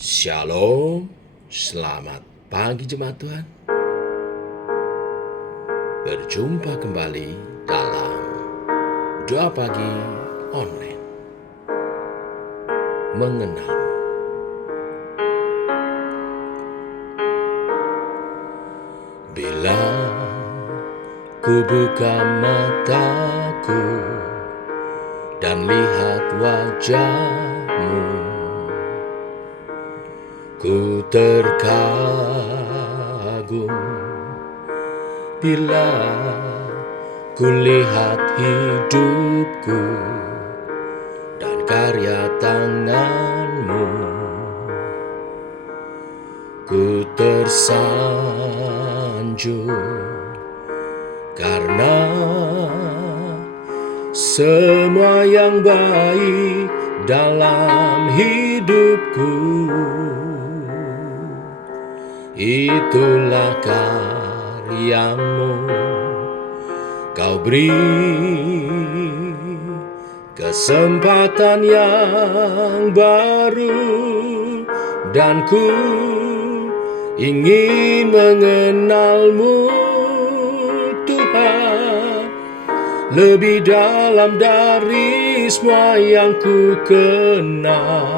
Shalom, selamat pagi jemaat Tuhan. Berjumpa kembali dalam doa pagi online. Mengenal. Bila ku buka mataku dan lihat wajahmu, ku terkagum bila ku lihat hidupku dan karya tanganmu. Ku tersanjung karena semua yang baik dalam hidupku, itulah karyamu. Kau beri kesempatan yang baru dan ku ingin mengenalmu, Tuhan, lebih dalam dari semua yang ku kenal.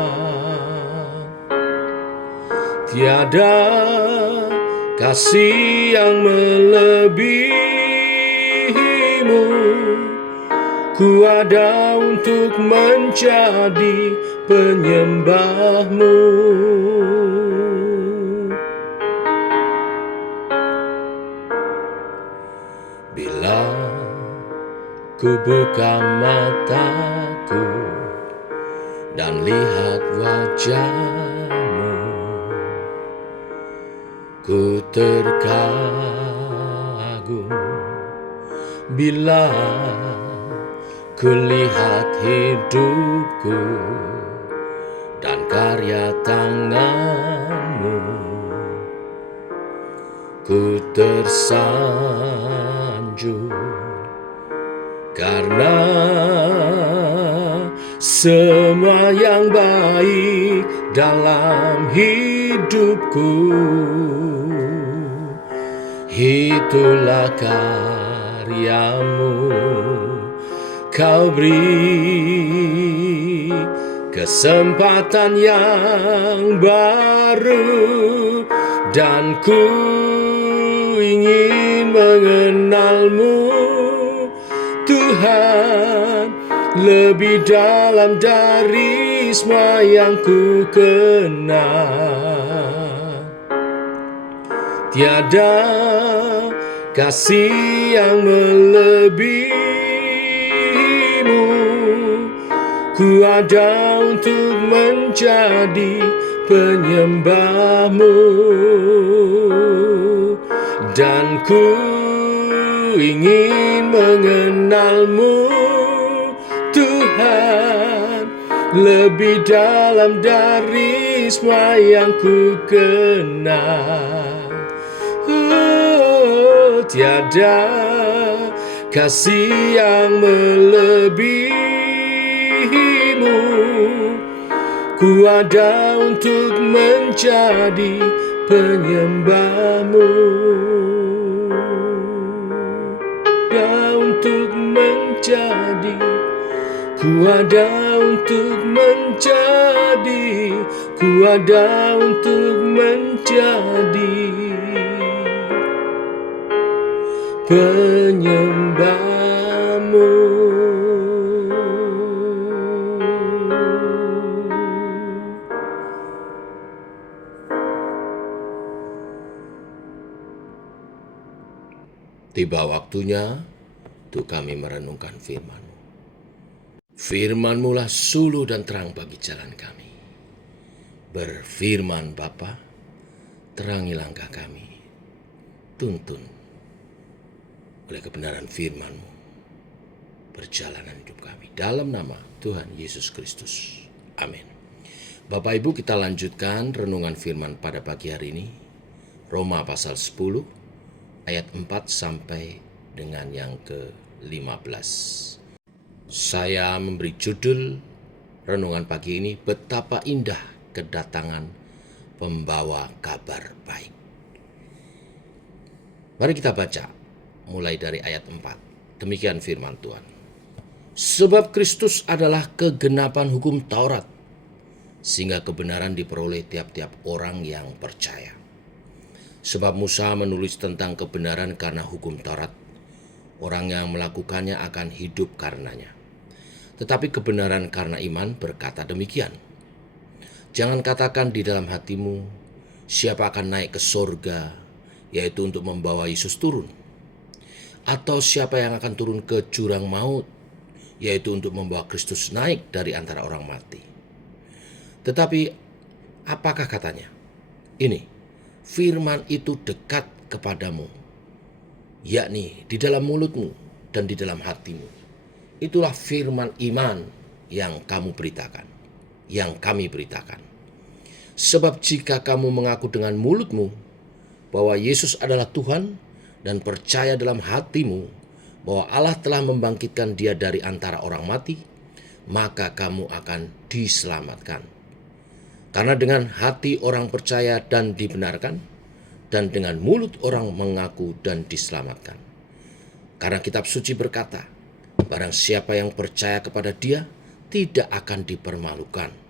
Tiada kasih yang melebihimu. Ku ada untuk menjadi penyembahmu. Bila ku buka mataku dan lihat wajahmu, ku terkagum bila ku lihat hidupku dan karya tanganmu. Ku tersanjung karena semua yang baik dalam hidupku, itulah karyamu. Kau beri kesempatan yang baru dan ku ingin mengenalmu, Tuhan, lebih dalam dari semua yang ku kenal. Tiada kasih yang melebihimu. Ku ada untuk menjadi penyembahmu dan ku ingin mengenalmu, Tuhan, lebih dalam dari semua yang ku kenal. Oh, tiada kasih yang melebihimu. Ku ada untuk menjadi penyembahmu, ada untuk menjadi, ku ada untuk menjadi, ku ada untuk menjadi penyembahmu. Tiba waktunya untuk kami merenungkan firman-Mu. Firman-Mu lah suluh dan terang bagi jalan kami. Berfirman Bapa, terangi langkah kami, tuntun oleh kebenaran firman-Mu perjalanan hidup kami. Dalam nama Tuhan Yesus Kristus. Amin. Bapak Ibu, kita lanjutkan renungan firman pada pagi hari ini. Roma pasal 10 ayat 4 sampai dengan yang ke-15. Saya memberi judul renungan pagi ini, betapa indah kedatangan pembawa kabar baik. Mari kita baca mulai dari ayat 4. Demikian firman Tuhan. Sebab Kristus adalah kegenapan hukum Taurat, sehingga kebenaran diperoleh tiap-tiap orang yang percaya. Sebab Musa menulis tentang kebenaran karena hukum Taurat, orang yang melakukannya akan hidup karenanya. Tetapi kebenaran karena iman berkata demikian. Jangan katakan di dalam hatimu, siapa akan naik ke sorga, yaitu untuk membawa Yesus turun. Atau siapa yang akan turun ke jurang maut, yaitu untuk membawa Kristus naik dari antara orang mati. Tetapi apakah katanya? Ini, firman itu dekat kepadamu, yakni di dalam mulutmu dan di dalam hatimu. Itulah firman iman yang kamu beritakan, yang kami beritakan. Sebab jika kamu mengaku dengan mulutmu bahwa Yesus adalah Tuhan dan percaya dalam hatimu bahwa Allah telah membangkitkan Dia dari antara orang mati, maka kamu akan diselamatkan. Karena dengan hati orang percaya dan dibenarkan, dan dengan mulut orang mengaku dan diselamatkan. Karena kitab suci berkata, barang siapa yang percaya kepada Dia tidak akan dipermalukan.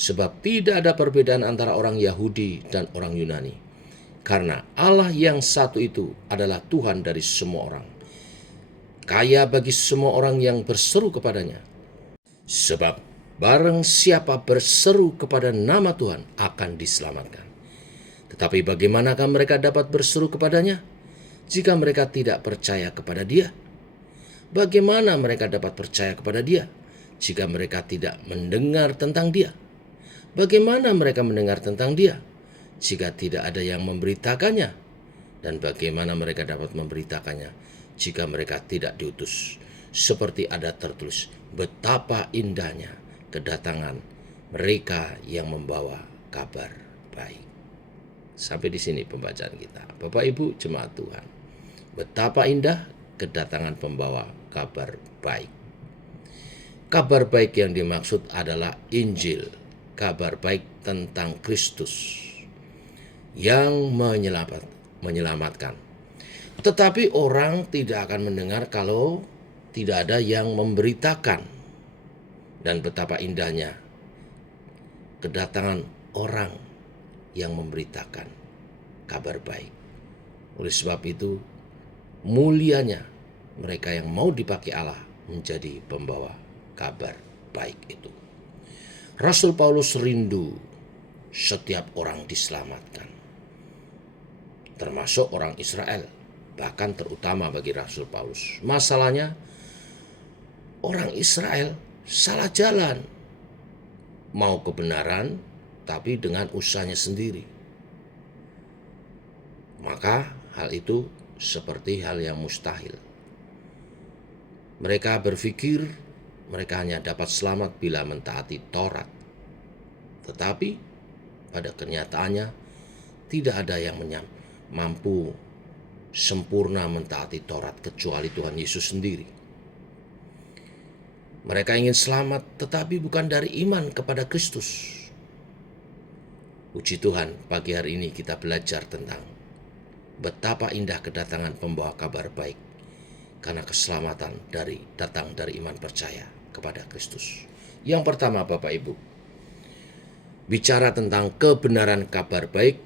Sebab tidak ada perbedaan antara orang Yahudi dan orang Yunani. Karena Allah yang satu itu adalah Tuhan dari semua orang, kaya bagi semua orang yang berseru kepadanya. Sebab barang siapa berseru kepada nama Tuhan akan diselamatkan. Tetapi bagaimanakah mereka dapat berseru kepadanya jika mereka tidak percaya kepada Dia? Bagaimana mereka dapat percaya kepada Dia jika mereka tidak mendengar tentang Dia? Bagaimana mereka mendengar tentang Dia jika tidak ada yang memberitakannya? Dan bagaimana mereka dapat memberitakannya jika mereka tidak diutus? Seperti ada tertulis, betapa indahnya kedatangan mereka yang membawa kabar baik. Sampai di sini pembacaan kita. Bapak Ibu jemaat Tuhan, betapa indah kedatangan pembawa kabar baik. Kabar baik yang dimaksud adalah Injil, kabar baik tentang Kristus yang menyelamatkan. Tetapi orang tidak akan mendengar kalau tidak ada yang memberitakan. Dan betapa indahnya kedatangan orang yang memberitakan kabar baik. Oleh sebab itu, mulianya mereka yang mau dipakai Allah menjadi pembawa kabar baik itu. Rasul Paulus rindu setiap orang diselamatkan, termasuk orang Israel, bahkan terutama bagi Rasul Paulus. Masalahnya, orang Israel salah jalan, mau kebenaran tapi dengan usahanya sendiri. Maka hal itu seperti hal yang mustahil. Mereka berpikir mereka hanya dapat selamat bila mentaati Taurat. Tetapi pada kenyataannya tidak ada yang mampu sempurna mentaati Taurat kecuali Tuhan Yesus sendiri. Mereka ingin selamat tetapi bukan dari iman kepada Kristus. Puji Tuhan, pagi hari ini kita belajar tentang betapa indah kedatangan pembawa kabar baik, karena keselamatan datang dari iman percaya kepada Kristus. Yang pertama Bapak Ibu, bicara tentang kebenaran kabar baik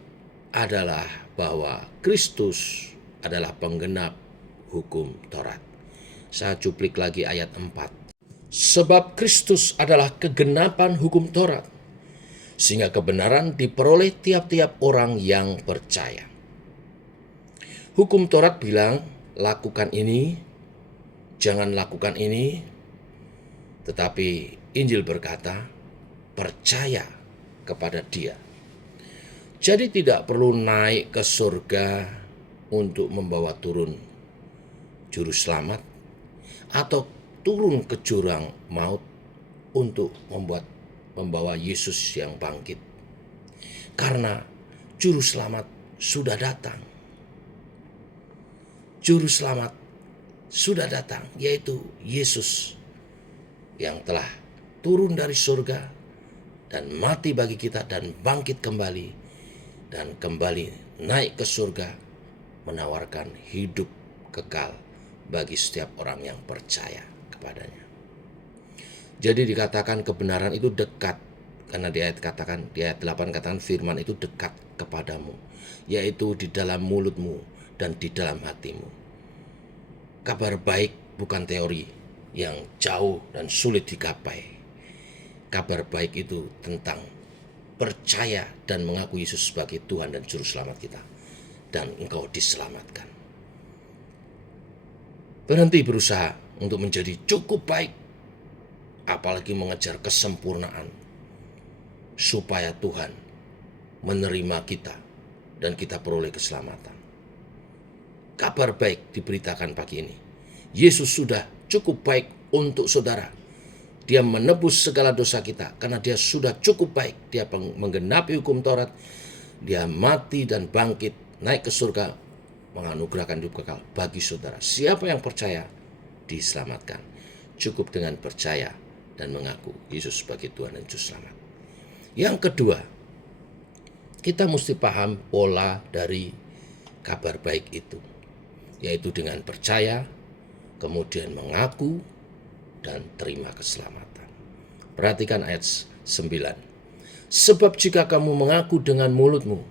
adalah bahwa Kristus adalah penggenap hukum Taurat. Saya cuplik lagi ayat 4. Sebab Kristus adalah kegenapan hukum Taurat, sehingga kebenaran diperoleh tiap-tiap orang yang percaya. Hukum Taurat bilang, lakukan ini, jangan lakukan ini. Tetapi Injil berkata, percaya kepada Dia. Jadi tidak perlu naik ke surga untuk membawa turun juru selamat, atau turun ke jurang maut untuk membawa Yesus yang bangkit. Karena juru selamat sudah datang. Juru selamat sudah datang, yaitu Yesus yang telah turun dari surga dan mati bagi kita dan bangkit kembali dan kembali naik ke surga, menawarkan hidup kekal bagi setiap orang yang percaya kepadanya. Jadi dikatakan kebenaran itu dekat, karena di ayat 8 katakan firman itu dekat kepadamu, yaitu di dalam mulutmu dan di dalam hatimu. Kabar baik bukan teori yang jauh dan sulit digapai. Kabar baik itu tentang percaya dan mengaku Yesus sebagai Tuhan dan Juru Selamat kita, dan engkau diselamatkan. Berhenti berusaha untuk menjadi cukup baik, apalagi mengejar kesempurnaan, supaya Tuhan menerima kita dan kita peroleh keselamatan. Kabar baik diberitakan pagi ini. Yesus sudah cukup baik untuk saudara. Dia menebus segala dosa kita karena dia sudah cukup baik. Dia menggenapi hukum Taurat. Dia mati dan bangkit, naik ke surga, menganugerahkan hidup kekal bagi saudara. Siapa yang percaya diselamatkan. Cukup dengan percaya dan mengaku Yesus sebagai Tuhan dan Juru Selamat. Yang kedua, kita mesti paham pola dari kabar baik itu, yaitu dengan percaya, kemudian mengaku, dan terima keselamatan. Perhatikan ayat 9. Sebab jika kamu mengaku dengan mulutmu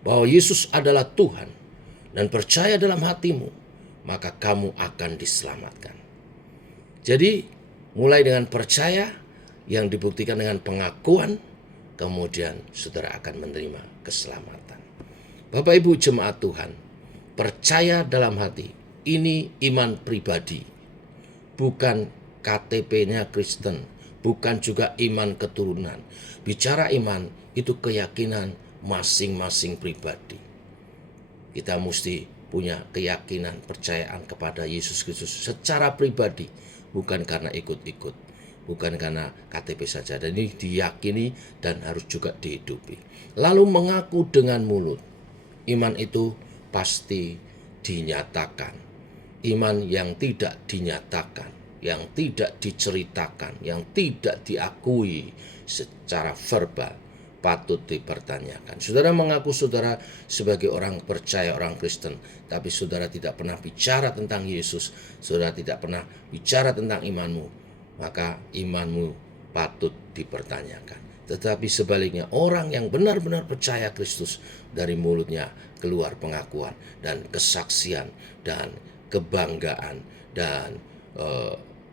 bahwa Yesus adalah Tuhan dan percaya dalam hatimu, maka kamu akan diselamatkan. Jadi mulai dengan percaya yang dibuktikan dengan pengakuan, kemudian saudara akan menerima keselamatan. Bapak Ibu jemaat Tuhan, percaya dalam hati ini iman pribadi, bukan KTP-nya Kristen, bukan juga iman keturunan. Bicara iman itu keyakinan masing-masing pribadi. Kita mesti punya keyakinan, percayaan kepada Yesus Kristus secara pribadi, bukan karena ikut-ikut, bukan karena KTP saja. Dan ini diyakini dan harus juga dihidupi. Lalu mengaku dengan mulut. Iman itu pasti dinyatakan. Iman yang tidak dinyatakan, yang tidak diceritakan, yang tidak diakui secara verbal, patut dipertanyakan. Saudara mengaku saudara sebagai orang percaya, orang Kristen, tapi saudara tidak pernah bicara tentang Yesus, saudara tidak pernah bicara tentang imanmu, maka imanmu patut dipertanyakan. Tetapi sebaliknya, orang yang benar-benar percaya Kristus, dari mulutnya keluar pengakuan dan kesaksian dan kebanggaan dan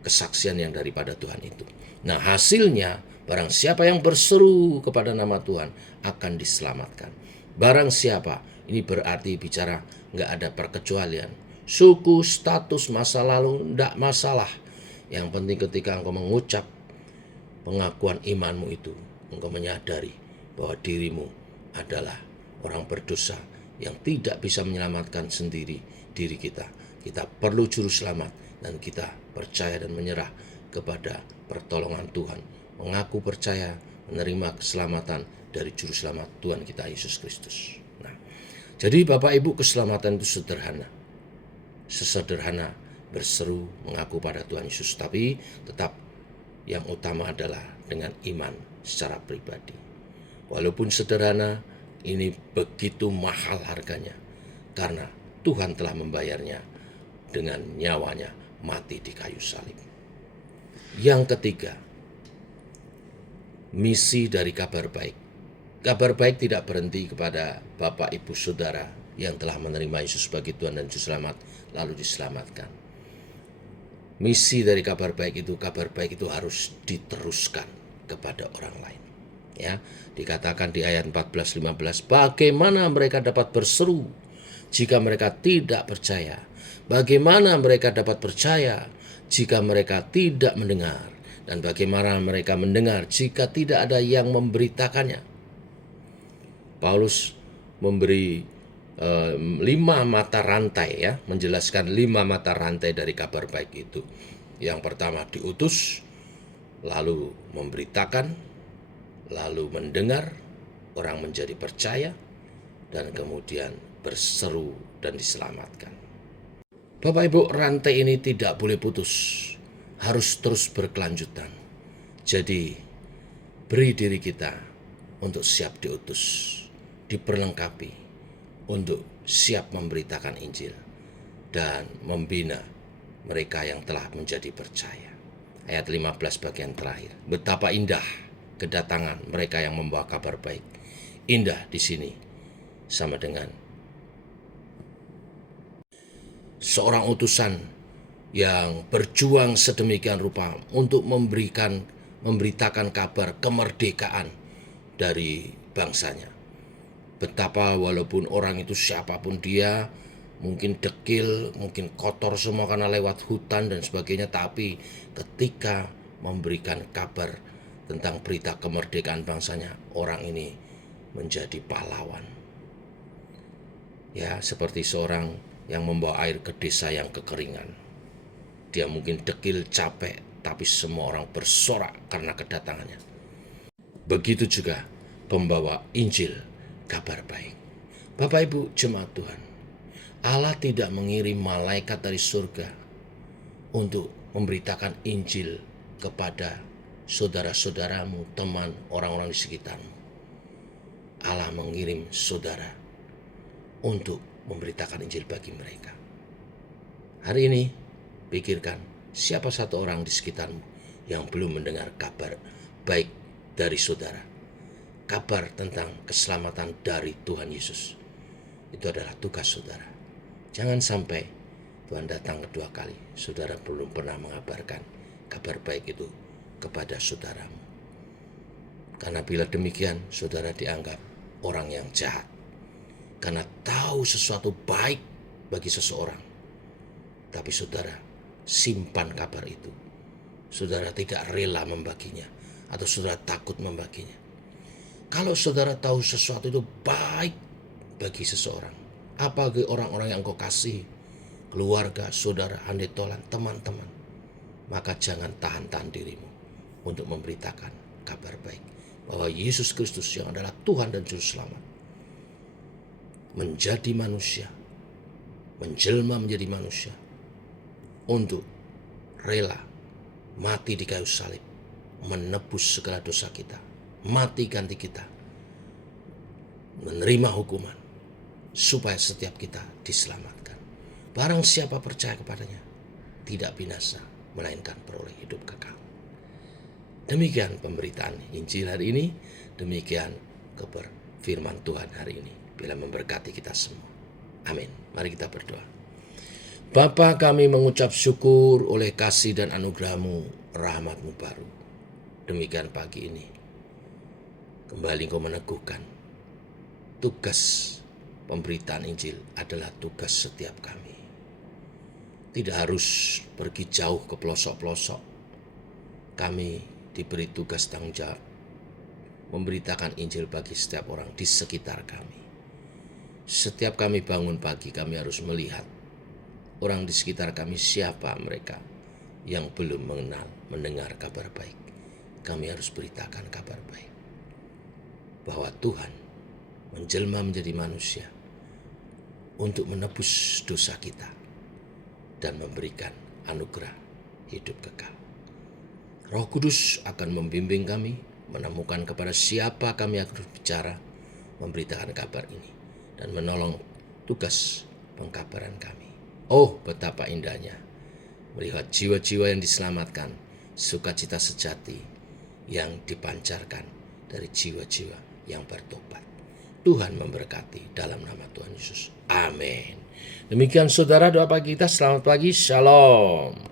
kesaksian yang daripada Tuhan itu. Nah, hasilnya barang siapa yang berseru kepada nama Tuhan akan diselamatkan. Barang siapa, ini berarti bicara nggak ada perkecualian. Suku, status, masa lalu, nggak masalah. Yang penting ketika engkau mengucap pengakuan imanmu itu, engkau menyadari bahwa dirimu adalah orang berdosa yang tidak bisa menyelamatkan sendiri diri kita. Kita perlu juru selamat. Dan kita percaya dan menyerah kepada pertolongan Tuhan. Mengaku percaya, menerima keselamatan dari Juru Selamat Tuhan kita Yesus Kristus. Nah, jadi Bapak Ibu, keselamatan itu sederhana. Sesederhana berseru mengaku pada Tuhan Yesus. Tapi tetap yang utama adalah dengan iman secara pribadi. Walaupun sederhana, ini begitu mahal harganya. Karena Tuhan telah membayarnya dengan nyawanya mati di kayu salib. Yang ketiga, misi dari kabar baik. Kabar baik tidak berhenti kepada Bapak Ibu Saudara yang telah menerima Yesus sebagai Tuhan dan Juru Selamat lalu diselamatkan. Misi dari kabar baik itu harus diteruskan kepada orang lain. Ya, dikatakan di ayat 14-15, bagaimana mereka dapat berseru jika mereka tidak percaya? Bagaimana mereka dapat percaya jika mereka tidak mendengar? Dan bagaimana mereka mendengar jika tidak ada yang memberitakannya? Paulus memberi 5 mata rantai, ya, menjelaskan 5 mata rantai dari kabar baik itu. Yang pertama diutus, lalu memberitakan, lalu mendengar, orang menjadi percaya, dan kemudian berseru dan diselamatkan. Bapak Ibu, rantai ini tidak boleh putus, harus terus berkelanjutan. Jadi beri diri kita untuk siap diutus, diperlengkapi untuk siap memberitakan Injil dan membina mereka yang telah menjadi percaya. Ayat 15 bagian terakhir. Betapa indah kedatangan mereka yang membawa kabar baik. Indah di sini sama dengan seorang utusan yang berjuang sedemikian rupa untuk memberitakan kabar kemerdekaan dari bangsanya. Betapa walaupun orang itu siapapun dia, mungkin dekil, mungkin kotor semua karena lewat hutan dan sebagainya, tapi ketika memberikan kabar tentang berita kemerdekaan bangsanya, orang ini menjadi pahlawan. Ya, seperti seorang yang membawa air ke desa yang kekeringan. Dia mungkin dekil, capek, tapi semua orang bersorak karena kedatangannya. Begitu juga pembawa Injil, kabar baik. Bapak Ibu jemaat Tuhan, Allah tidak mengirim malaikat dari surga untuk memberitakan Injil kepada saudara-saudaramu, teman, orang-orang di sekitarmu. Allah mengirim saudara untuk memberitakan Injil bagi mereka. Hari ini, pikirkan siapa satu orang di sekitarmu yang belum mendengar kabar baik dari saudara. Kabar tentang keselamatan dari Tuhan Yesus. Itu adalah tugas saudara. Jangan sampai Tuhan datang kedua kali, saudara belum pernah mengabarkan kabar baik itu kepada saudaramu. Karena bila demikian, saudara dianggap orang yang jahat. Karena tahu sesuatu baik bagi seseorang, tapi saudara simpan kabar itu. Saudara tidak rela membaginya, atau saudara takut membaginya. Kalau saudara tahu sesuatu itu baik bagi seseorang, apalagi orang-orang yang engkau kasih, keluarga, saudara, handetolan, teman-teman, maka jangan tahan-tahan dirimu untuk memberitakan kabar baik bahwa Yesus Kristus yang adalah Tuhan dan Juru Selamat menjadi manusia, menjelma menjadi manusia untuk rela mati di kayu salib, menebus segala dosa kita, mati ganti kita, menerima hukuman supaya setiap kita diselamatkan. Barang siapa percaya kepadanya tidak binasa, melainkan peroleh hidup kekal. Demikian pemberitaan Injil hari ini, demikian kabar firman Tuhan hari ini. Bila memberkati kita semua. Amin. Mari kita berdoa. Bapa, kami mengucap syukur oleh kasih dan anugerah-Mu, rahmat-Mu baru. Demikian pagi ini, kembali Engkau meneguhkan tugas pemberitaan Injil adalah tugas setiap kami. Tidak harus pergi jauh ke pelosok-pelosok. Kami diberi tugas tanggung jawab memberitakan Injil bagi setiap orang di sekitar kami. Setiap kami bangun pagi, kami harus melihat orang di sekitar kami, siapa mereka yang belum mendengar kabar baik. Kami harus beritakan kabar baik bahwa Tuhan menjelma menjadi manusia untuk menebus dosa kita dan memberikan anugerah hidup kekal. Roh Kudus akan membimbing kami menemukan kepada siapa kami harus bicara, memberitakan kabar ini dan menolong tugas pengkabaran kami. Oh, betapa indahnya melihat jiwa-jiwa yang diselamatkan, sukacita sejati yang dipancarkan dari jiwa-jiwa yang bertobat. Tuhan memberkati dalam nama Tuhan Yesus. Amin. Demikian saudara, doa pagi kita. Selamat pagi. Shalom.